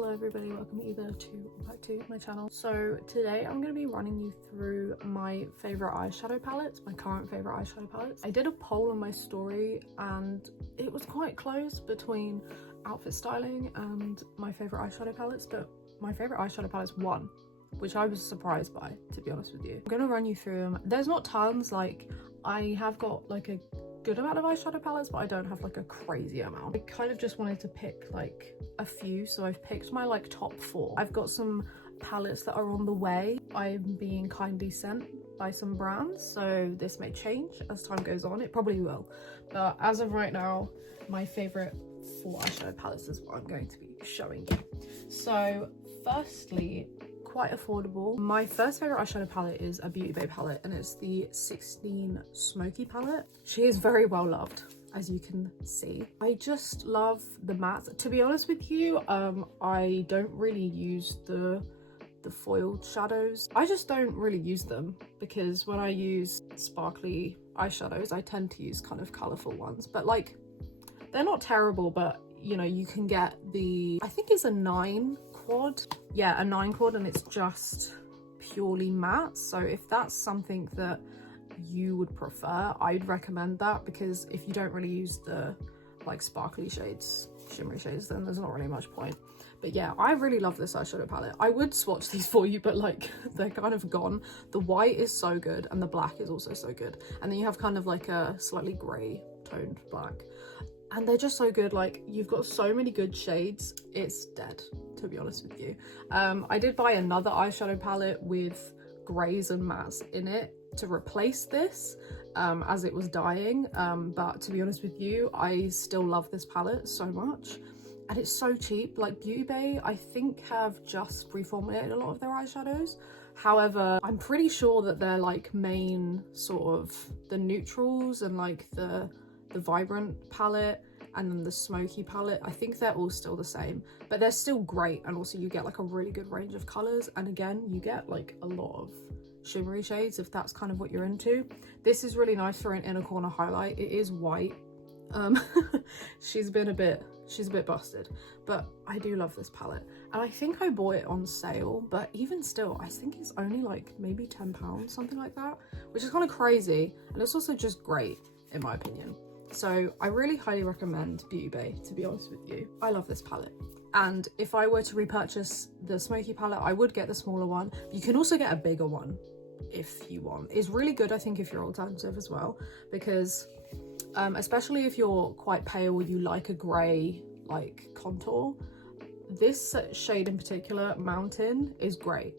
Hello everybody, welcome either to or back to my channel. So today I'm going to be running you through my favourite eyeshadow palettes, my current favourite eyeshadow palettes. I did a poll on my story and it was quite close between outfit styling and my favourite eyeshadow palettes, but my favourite eyeshadow palettes won, which I was surprised by, to be honest with you. I'm going to run you through them. There's not tons, like I have got like a good amount of eyeshadow palettes, but I don't have like a crazy amount. I kind of just wanted to pick like a few, so I've picked my like top 4. I've got some palettes that are on the way. I'm being kindly sent by some brands, so this may change as time goes on. It probably will, but as of right now, my favorite 4 eyeshadow palettes is what I'm going to be showing you. So firstly, quite affordable. My first favorite eyeshadow palette is a Beauty Bay palette, and it's the 16 Smoky palette. She is very well loved, as you can see. I just love the mattes. To be honest with you, I don't really use the foiled shadows. I just don't really use them, because when I use sparkly eyeshadows, I tend to use kind of colorful ones, but like they're not terrible. But you know, you can get the, I think it's a 9 quad. Yeah, a 9 quad, and it's just purely matte. So if that's something that you would prefer, I'd recommend that, because if you don't really use the like sparkly shades, shimmery shades, then there's not really much point. But yeah, I really love this eyeshadow palette. I would swatch these for you, but like they're kind of gone. The white is so good, and the black is also so good, and then you have kind of like a slightly grey toned black, and they're just so good. Like, you've got so many good shades, it's dead, to be honest with you. I did buy another eyeshadow palette with greys and mattes in it to replace this, as it was dying, but to be honest with you, I still love this palette so much, and it's so cheap. Like, Beauty Bay, I think, have just reformulated a lot of their eyeshadows. However, I'm pretty sure that their like main sort of the neutrals and like the vibrant palette and then the smoky palette, I think they're all still the same, but they're still great. And also you get like a really good range of colors, and again, you get like a lot of shimmery shades if that's kind of what you're into. This is really nice for an inner corner highlight. It is white. She's a bit busted, but I do love this palette, and I think I bought it on sale, but even still, I think it's only like maybe £10, something like that, which is kind of crazy, and it's also just great in my opinion. So I really highly recommend Beauty Bay, to be honest with you. I love this palette, and if I were to repurchase the smoky palette, I would get the smaller one. You can also get a bigger one if you want. It's really good, I think, if you're alternative as well, because especially if you're quite pale, you like a grey like contour, this shade in particular, Mountain, is great,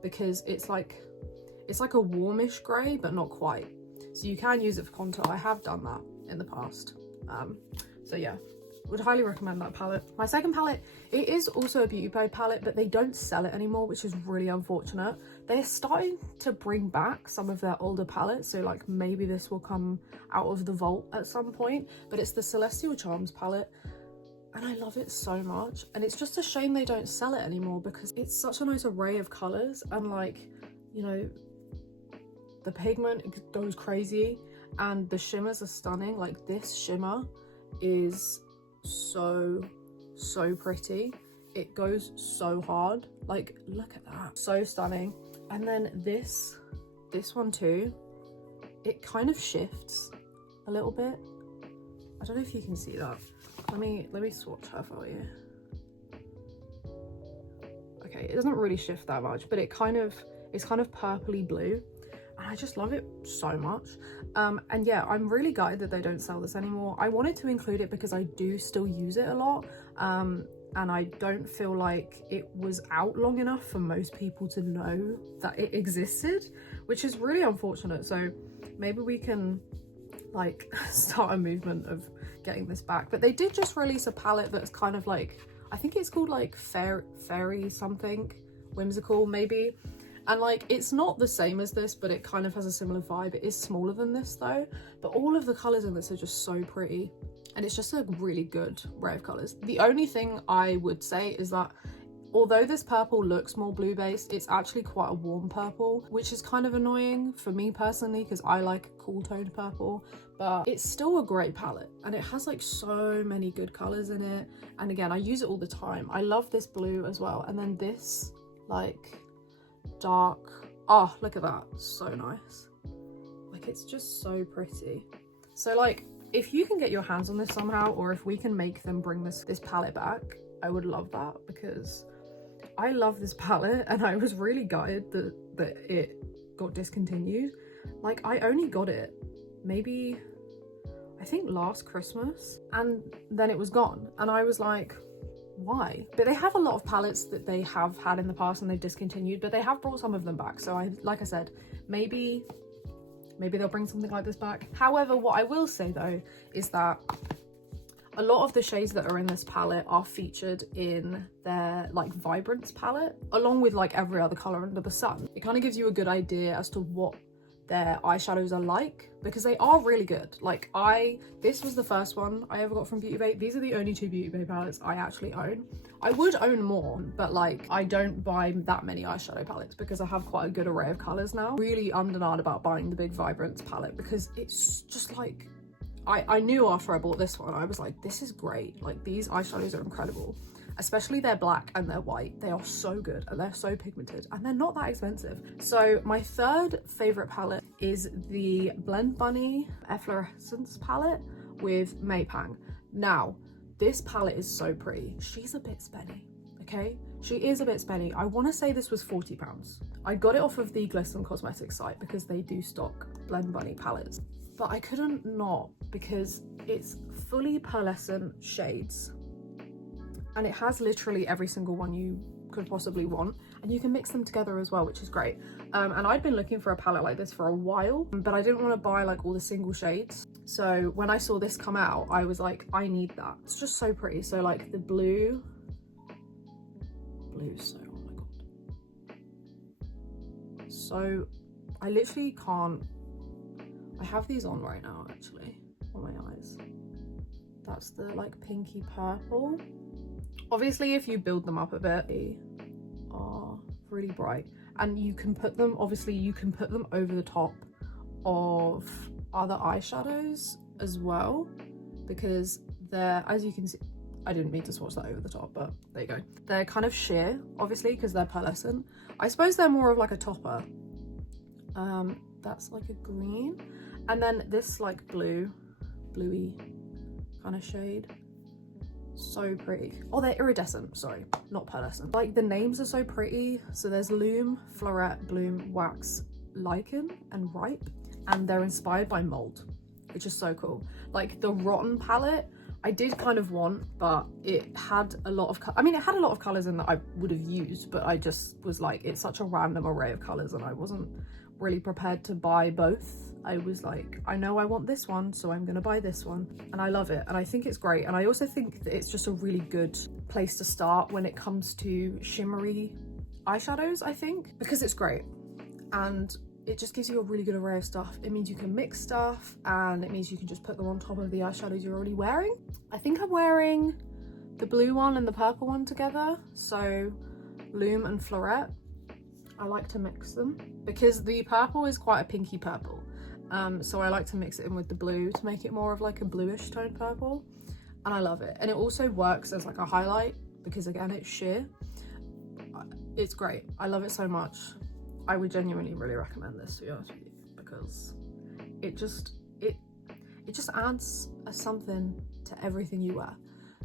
because it's like a warmish grey but not quite, so you can use it for contour. I have done that in the past, so yeah, would highly recommend that palette. My second palette, it is also a Beauty Bay palette, but they don't sell it anymore, which is really unfortunate. They're starting to bring back some of their older palettes, so like maybe this will come out of the vault at some point, but it's the Celestial Charms palette, and I love it so much, and it's just a shame they don't sell it anymore, because it's such a nice array of colors, and like, you know, the pigment goes crazy, and the shimmers are stunning. Like, this shimmer is so pretty. It goes so hard. Like, look at that, so stunning. And then this one too, it kind of shifts a little bit. I don't know if you can see that. Let me swatch her for you. Okay, it doesn't really shift that much, but it's kind of purpley blue, and I just love it so much. And yeah, I'm really gutted that they don't sell this anymore. I wanted to include it because I do still use it a lot, and I don't feel like it was out long enough for most people to know that it existed, which is really unfortunate. So maybe we can like start a movement of getting this back. But they did just release a palette that's kind of like, I think it's called like fairy something, whimsical maybe, and like it's not the same as this, but it kind of has a similar vibe. It is smaller than this though, but all of the colors in this are just so pretty, and it's just a really good array of colors. The only thing I would say is that Although this purple looks more blue based, it's actually quite a warm purple, which is kind of annoying for me personally because I like cool toned purple, but it's still a great palette and it has like so many good colors in it. And again, I use it all the time. I love this blue as well. And then this like dark, oh, look at that, so nice. Like, it's just so pretty. So like, if you can get your hands on this somehow, or if we can make them bring this palette back, I would love that, because I love this palette and I was really gutted that it got discontinued. Like, I only got it maybe, I think last Christmas, and then it was gone. And I was like, why? But they have a lot of palettes that they have had in the past and they've discontinued, but they have brought some of them back. So like I said, maybe they'll bring something like this back. However, what I will say though is that a lot of the shades that are in this palette are featured in their like Vibrance palette, along with like every other color under the sun. It kind of gives you a good idea as to what their eyeshadows are like, because they are really good. Like, this was the first one I ever got from Beauty Bay. These are the only 2 Beauty Bay palettes I actually own. I would own more, but like, I don't buy that many eyeshadow palettes because I have quite a good array of colors now. Really undenied about buying the big Vibrance palette, because it's just like, I knew after I bought this one, I was like, this is great. Like, these eyeshadows are incredible. Especially their black and their white. They are so good and they're so pigmented and they're not that expensive. So my third favorite palette is the Blend Bunny Efflorescence palette with Maypang. Now, this palette is so pretty. She's a bit spenny, okay? She is a bit spenny. I want to say this was £40. I got it off of the Glisten Cosmetics site because they do stock Blend Bunny palettes. But I couldn't not, because it's fully pearlescent shades. And it has literally every single one you could possibly want, and you can mix them together as well, which is great. And I'd been looking for a palette like this for a while, but I didn't want to buy like all the single shades. So when I saw this come out, I was like, I need that. It's just so pretty. So like the blue's so, oh my god. So I literally can't, I have these on right now actually on my eyes. That's the like pinky purple. Obviously, if you build them up a bit, they are really bright. And you can put them, obviously, you can put them over the top of other eyeshadows as well, because they're, as you can see, I didn't mean to swatch that over the top, but there you go. They're kind of sheer, obviously, because they're pearlescent. I suppose they're more of like a topper. That's like a green. And then this like bluey kind of shade. So pretty. Oh, they're iridescent, sorry, not pearlescent. Like, the names are so pretty. So there's Loom, Floret, Bloom, Wax, Lichen, and Ripe, and they're inspired by mold, which is so cool. Like the Rotten palette, I did kind of want, but it had a lot of, it had a lot of colors in that I would have used, but I just was like, it's such a random array of colors and I wasn't really prepared to buy both. I was like, I know I want this one, so I'm gonna buy this one. And I love it, and I think it's great. And I also think that it's just a really good place to start when it comes to shimmery eyeshadows, I think, because it's great. And it just gives you a really good array of stuff. It means you can mix stuff, and it means you can just put them on top of the eyeshadows you're already wearing. I think I'm wearing the blue one and the purple one together, so Loom and Floret. I like to mix them because the purple is quite a pinky purple. So I like to mix it in with the blue to make it more of like a bluish toned purple, and I love it. And it also works as like a highlight because, again, it's sheer. It's great. I love it so much. I would genuinely really recommend this, to be honest with you, because it just adds something to everything you wear.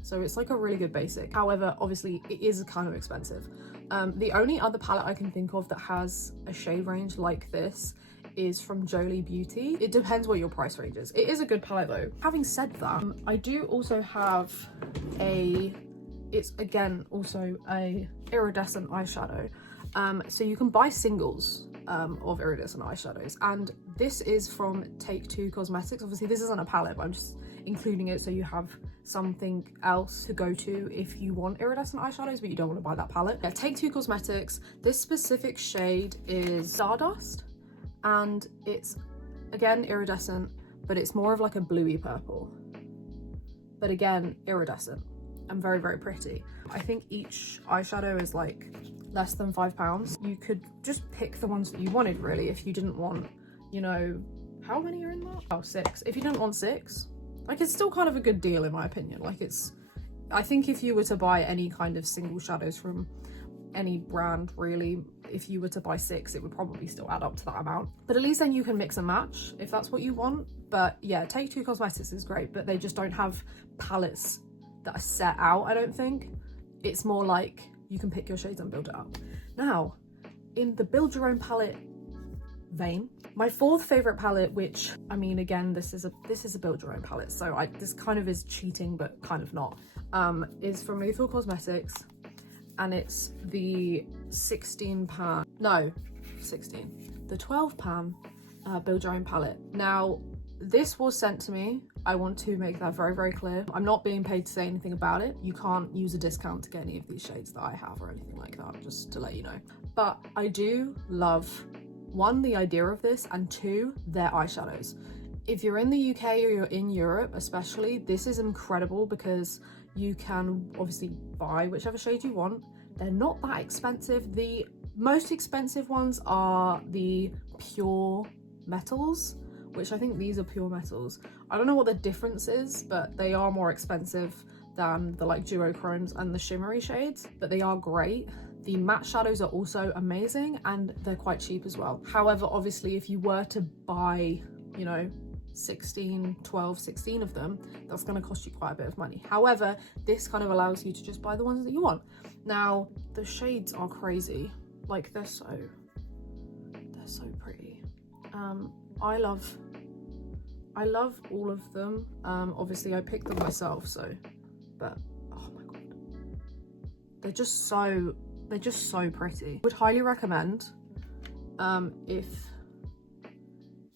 So it's like a really good basic. However, obviously it is kind of expensive. The only other palette I can think of that has a shade range like this is from Jolie Beauty. It depends what your price range is. It is a good palette though. Having said that, I do also have it's again also a iridescent eyeshadow. So you can buy singles of iridescent eyeshadows, and this is from Take Two Cosmetics. Obviously this isn't a palette, but I'm just including it so you have something else to go to if you want iridescent eyeshadows but you don't want to buy that palette. Yeah, Take Two Cosmetics. This specific shade is Stardust, and it's again iridescent, but it's more of like a bluey purple, but again iridescent. and very, very pretty. I think each eyeshadow is like less than £5. You could just pick the ones that you wanted, really, if you didn't want, you know, how many are in that? Oh, 6. If you didn't want 6, like, it's still kind of a good deal in my opinion. Like, it's, I think if you were to buy any kind of single shadows from any brand, really, if you were to buy 6, it would probably still add up to that amount. But at least then you can mix and match if that's what you want. But yeah, Take Two Cosmetics is great, but they just don't have palettes that are set out, I don't think. It's more like you can pick your shades and build it up. Now, in the build your own palette vein, my 4th favorite palette, which, I mean, again, this is a build your own palette, so this kind of is cheating, but kind of not, is from Lethal Cosmetics, and it's the 16 pan, no, 16, the 12 pan build your own palette. Now, this was sent to me. I want to make that very, very clear. I'm not being paid to say anything about it. You can't use a discount to get any of these shades that I have or anything like that, just to let you know. But I do love, 1, the idea of this, and 2, their eyeshadows. If you're in the UK or you're in Europe especially, this is incredible because you can obviously buy whichever shade you want. They're not that expensive. The most expensive ones are the pure metals, which I think these are pure metals. I don't know what the difference is, but they are more expensive than the like duochromes and the shimmery shades, but they are great. The matte shadows are also amazing and they're quite cheap as well. However, obviously, if you were to buy, you know, 16, 12, 16 of them, that's going to cost you quite a bit of money. However, this kind of allows you to just buy the ones that you want. Now, the shades are crazy. Like, they're so pretty. I love all of them. Obviously I picked them myself, so, but oh my god, they're just so pretty. Would highly recommend if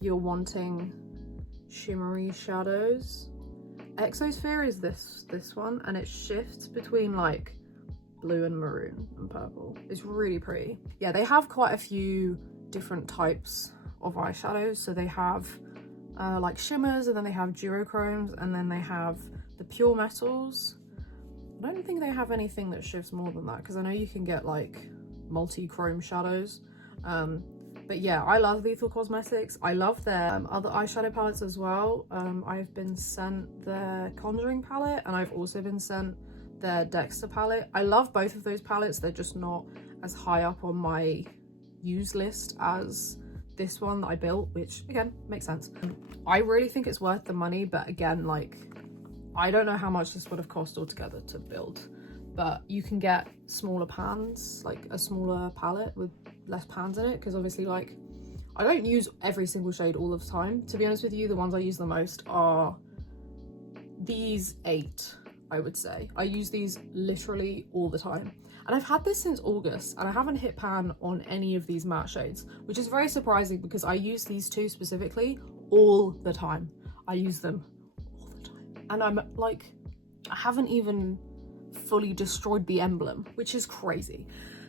you're wanting shimmery shadows. Exosphere is this one, and it shifts between like blue and maroon and purple. It's really pretty. Yeah, they have quite a few different types of eyeshadows. So they have like shimmers, and then they have duochromes, and then they have the pure metals. I don't think they have anything that shifts more than that, because I know you can get like multi-chrome shadows. But yeah, I love Lethal Cosmetics. I love their other eyeshadow palettes as well. I've been sent their Conjuring palette, and I've also been sent their Dexter palette. I love both of those palettes. They're just not as high up on my use list as this one that I built, which again makes sense. I really think it's worth the money, but again, like, I don't know how much this would have cost altogether to build, but you can get smaller pans, like a smaller palette with less pans in it, because obviously, like, I don't use every single shade all of the time. To be honest with you, the ones I use the most are these 8, I would say. I use these literally all the time. And I've had this since August, and I haven't hit pan on any of these matte shades, which is very surprising because I use these 2 specifically all the time. I use them all the time. And I'm like, I haven't even fully destroyed the emblem, which is crazy.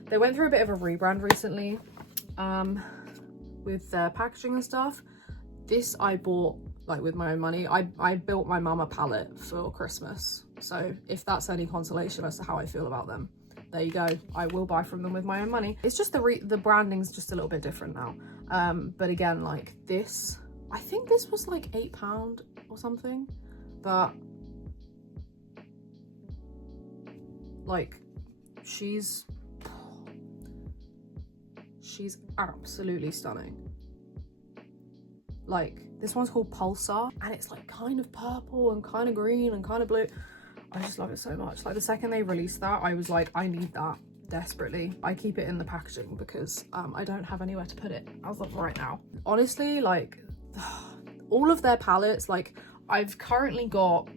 They went through a bit of a rebrand recently with their packaging and stuff. This I bought like with my own money. I built my mum a palette for Christmas. So if that's any consolation as to how I feel about them, there you go. I will buy from them with my own money. It's just the branding's just a little bit different now. But again, like this, I think this was like £8 or something, but like she's absolutely stunning. Like, this one's called Pulsar, and it's like kind of purple and kind of green and kind of blue. I just love it so much. Like, the second they released that, I was like, I need that desperately. I keep it in the packaging because I don't have anywhere to put it as of right now. Honestly, like, all of their palettes, like, I've currently got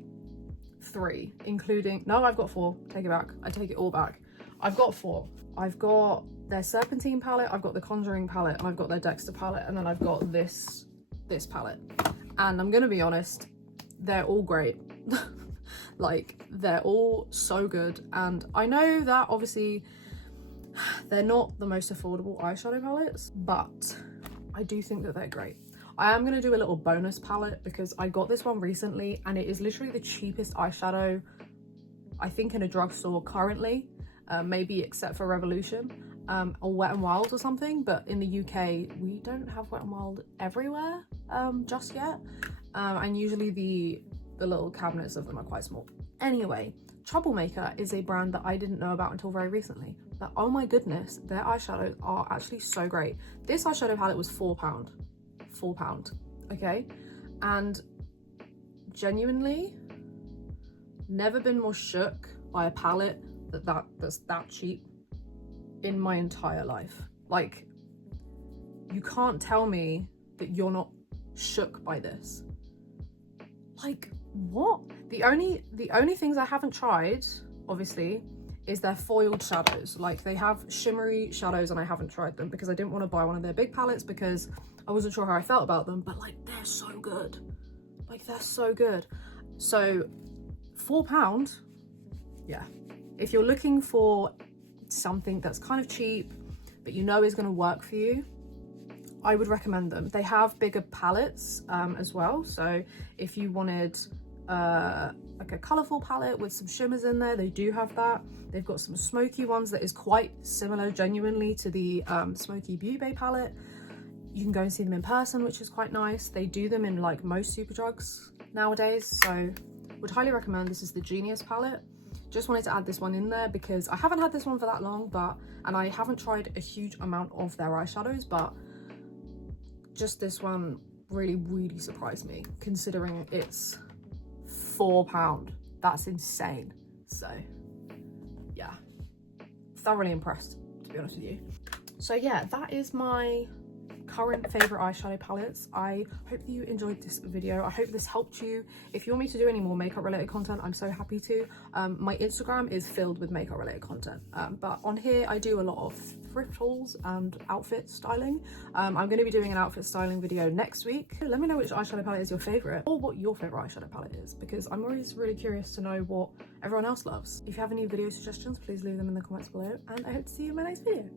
3, including, no, I've got 4. Take it back. I take it all back. I've got 4. I've got their Serpentine palette, I've got the Conjuring palette, and I've got their Dexter palette, and then I've got this palette. And I'm gonna be honest, they're all great. Like, they're all so good. And I know that obviously they're not the most affordable eyeshadow palettes, but I do think that they're great. I am gonna do a little bonus palette because I got this one recently, and it is literally the cheapest eyeshadow I think in a drugstore currently, maybe except for Revolution or Wet n Wild or something, but in the UK we don't have Wet n Wild everywhere just yet, and usually the little cabinets of them are quite small. Anyway, Troublemaker is a brand that I didn't know about until very recently, but oh my goodness, their eyeshadows are actually so great. This eyeshadow palette was £4, okay, and genuinely never been more shook by a palette that's that cheap in my entire life. Like, you can't tell me that you're not shook by this. Like, what? The only things I haven't tried, obviously, is their foiled shadows. Like, they have shimmery shadows and I haven't tried them because I didn't want to buy one of their big palettes because I wasn't sure how I felt about them, but like, they're so good. Like, they're so good. So £4, yeah. If you're looking for something that's kind of cheap, but you know is going to work for you, I would recommend them. They have bigger palettes as well. So if you wanted like a colourful palette with some shimmers in there, they do have that. They've got some smoky ones that is quite similar genuinely to the Smoky Beauty palette. You can go and see them in person, which is quite nice. They do them in like most Superdrugs nowadays, so would highly recommend. This is the Genius palette. Just wanted to add this one in there because I haven't had this one for that long, and I haven't tried a huge amount of their eyeshadows, but just this one really surprised me considering it's £4. That's insane. So yeah, thoroughly impressed, to be honest with you. So yeah, that is my current favorite eyeshadow palettes. I hope that you enjoyed this video. I hope this helped you. If you want me to do any more makeup related content, I'm so happy to. My Instagram is filled with makeup related content, but on here I do a lot of thrift hauls and outfit styling. I'm going to be doing an outfit styling video next week. Let me know which eyeshadow palette is your favorite, or what your favorite eyeshadow palette is, because I'm always really curious to know what everyone else loves. If you have any video suggestions, please leave them in the comments below, and I hope to see you in my next video.